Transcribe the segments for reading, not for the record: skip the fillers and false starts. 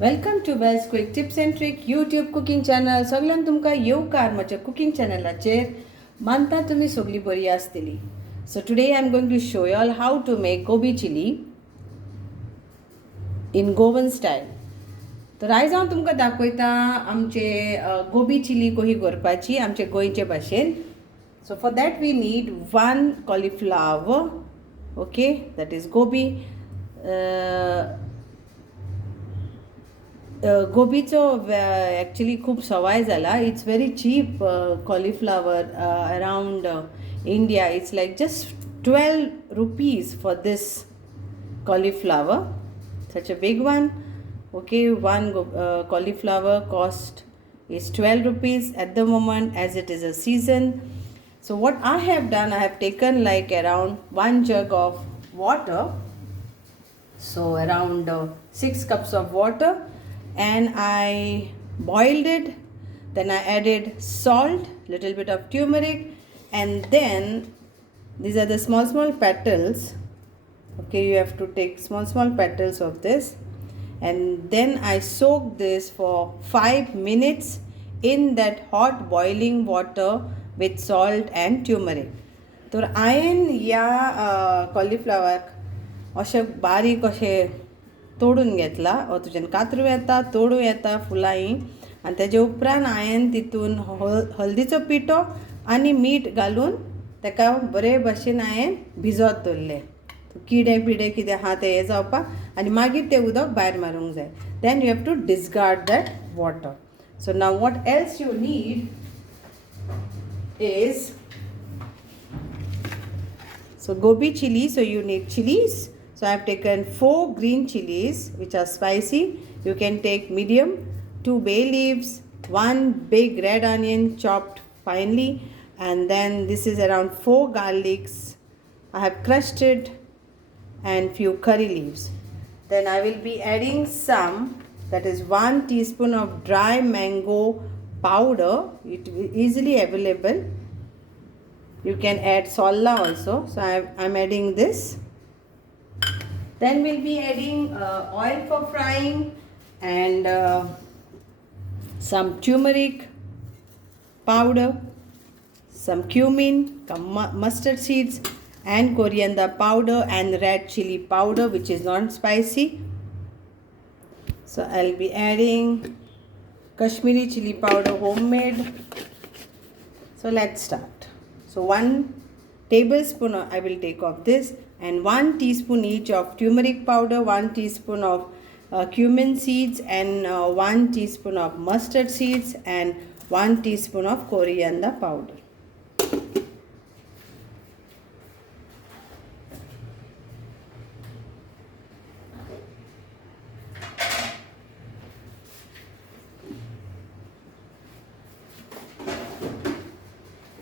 Welcome to Wells quick tips and trick YouTube cooking channel. सगळ्यांक तुमकां येवकार म्हज्या कुकिंग चॅनलाचेर. मानता तुमी सगळीं बरी आसतली. So today I am going to show you all how to make gobi chilli in Goan style. तर आयज हांव तुमकां दाखयता आमचे गोबी चिली कशी करपाची आमचे गोंयचे भाशेन. So for that we need 1 cauliflower. Okay, that is gobi. गोबीचो ॲक्च्युली खूप सवाय जाला. It's very cheap cauliflower around India. It's like just 12 rupees for this cauliflower, such a big one. Okay, one cauliflower cost is 12 rupees at the moment as it is a season. So what I have done, I have taken like around 1 jug of water. So around 6 cups of water, and I boiled it. Then I added salt, little bit of turmeric, and then these are the small petals. Okay, you have to take small petals of this, and then I soaked this for 5 minutes in that hot boiling water with salt and turmeric. तर हांवें ह्या cauliflower अशें बारीक अशें तोडून घेतला. तुज्यान कातरूं येता, तोडूं येता फुलांय. आनी तेजे उपरांत हांवें तितून हळदीचो पिठो आनी मीठ घालून ताका बरे भाशेन हांवें भिजत दवरले. किडे पिडे कितें आहा ते हे जावपाक, आनी मागीर तें उदक भायर मारूंक जाय. Then you have to discard that water. So now what else you need is gobi chili. So you need chilies. So I have taken 4 green chilies which are spicy. You can take medium, 2 bay leaves, 1 big red onion chopped finely, and then this is around 4 garlics. I have crushed it, and few curry leaves. Then I will be adding some, that is 1 teaspoon of dry mango powder. It is easily available. You can add solla also. So I'm adding this. Then we'll be adding oil for frying, and some turmeric powder, some cumin, some mustard seeds, and coriander powder, and red chili powder, which is not spicy. So I'll be adding Kashmiri chili powder, homemade. So let's start. So 1 tablespoon I will take of this, and 1 teaspoon each of turmeric powder, 1 teaspoon of cumin seeds, and 1 teaspoon of mustard seeds, and 1 teaspoon of coriander powder.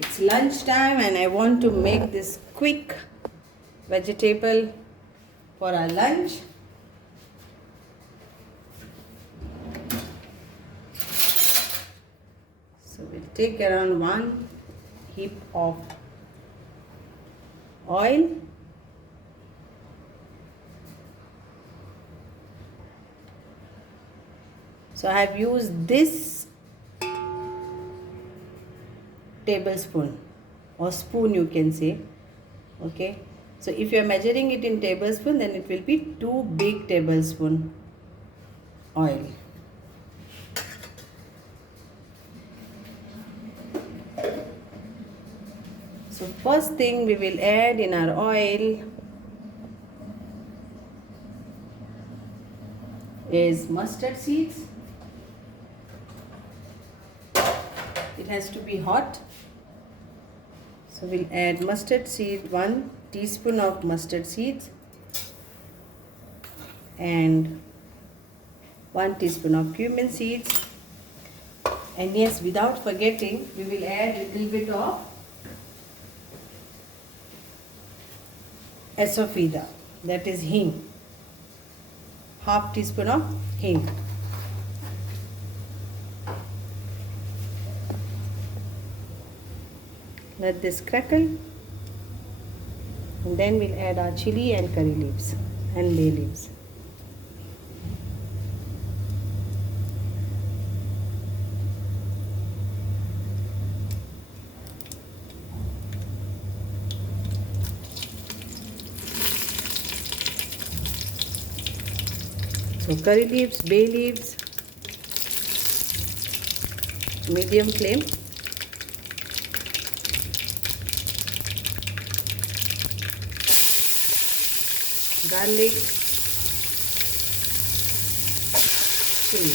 It's lunchtime and I want to make this quick vegetable for our lunch. So we'll take around 1 heap of oil. So I have used this tablespoon or spoon, you can say. Okay, so if you are measuring it in tablespoon, then it will be 2 big tablespoon oil. So first thing we will add in our oil is mustard seeds. It has to be hot. So we'll add mustard seed, 1 teaspoon of mustard seeds, and 1 teaspoon of cumin seeds. And yes, without forgetting, we will add a little bit of asafoetida, that is hing, half teaspoon of hing. Let this crackle, and then we'll add our chili and curry leaves and bay leaves. So curry leaves, bay leaves, medium flame. Garlic, chili.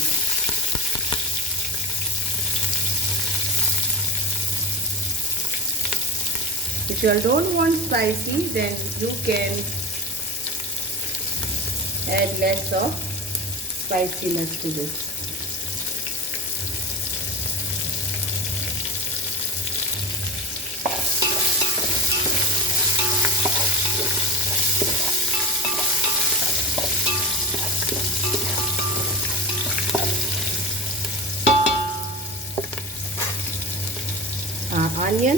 If you don't want spicy, then you can add less of spiciness to this. Onion,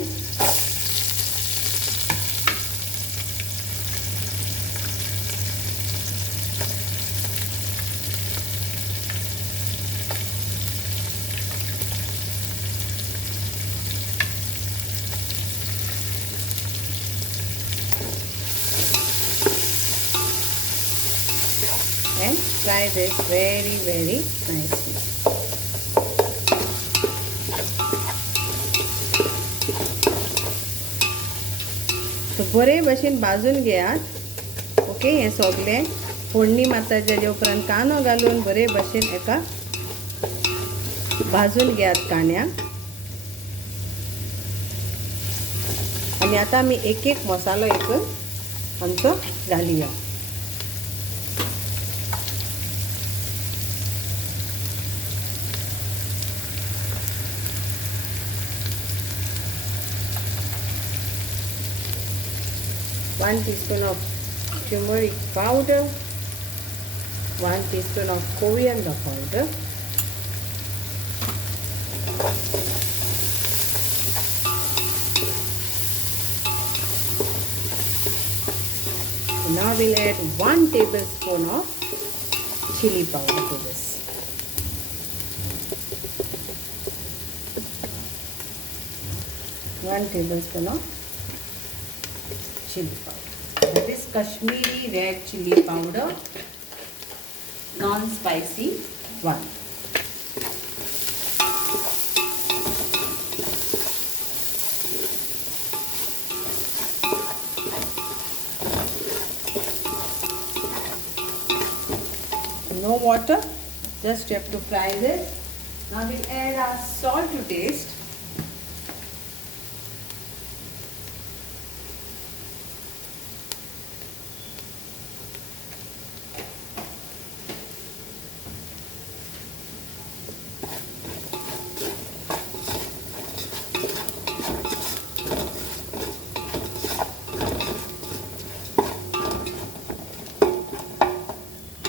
and fry this very nicely. So बरे भशेन भाजून घेयात. Okay, हे सगळे फोडणी मारता जे उपरांत कांदो घालून बरे भशेन एका भाजून घेयात कांद्याक. आणि आता आमी एक एक मसालो एक आमचो घालुया. One teaspoon of turmeric powder, 1 teaspoon of coriander powder, now we'll add 1 tablespoon of chili powder to this. One tablespoon of chili powder. That is Kashmiri red chili powder, non-spicy one. No water, just you have to fry this. Now we'll add our salt to taste.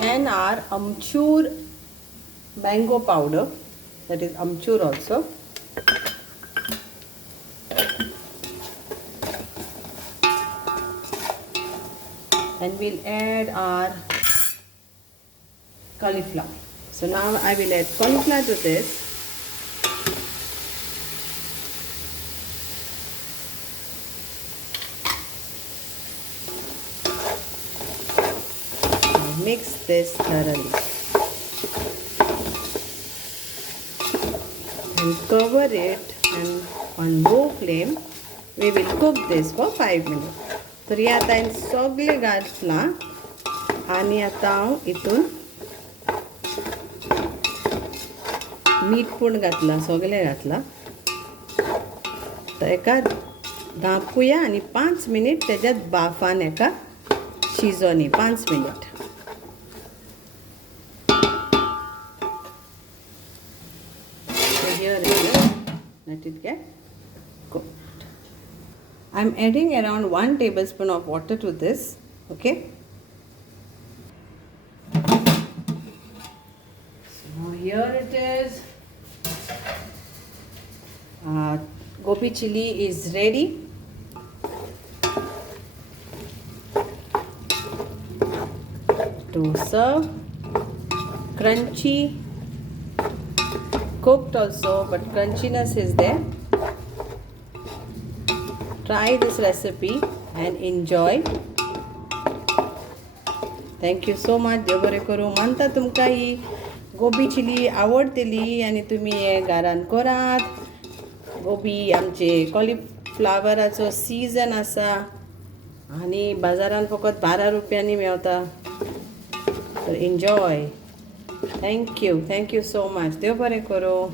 And our amchur mango powder, that is amchur also. And we'll add our cauliflower. So now I will add cauliflower to this. Mix this thoroughly and cover it, and on low flame we will cook this for 5 minutes. तर हे आता हांवें सगळें घातलां आनी आतां हांव हितून मीठ पूण घातलां, सगळें घातलां. तर एका धांपूया आनी 5 मिनीट तेज्यात बाफान एका शिजोनी 5 minute. Let it get cooked. I'm adding around 1 tablespoon of water to this. Okay. So here it is. Gobi chili is ready. To serve. Crunchy. Cooked also, but crunchiness is there. Try this recipe and enjoy. Thank you so much. देव बरें करूं. मानता तुमकां ही गोबी chilli आवडटली आनी तुमी हे घरान करात. गोबी आमचे कॉलीफ्लावराचो season आसा आनी बाजारान फकत 12 रुपयांनी मेवता. तर एन्जॉय. Thank you so much. देव बरें करूं.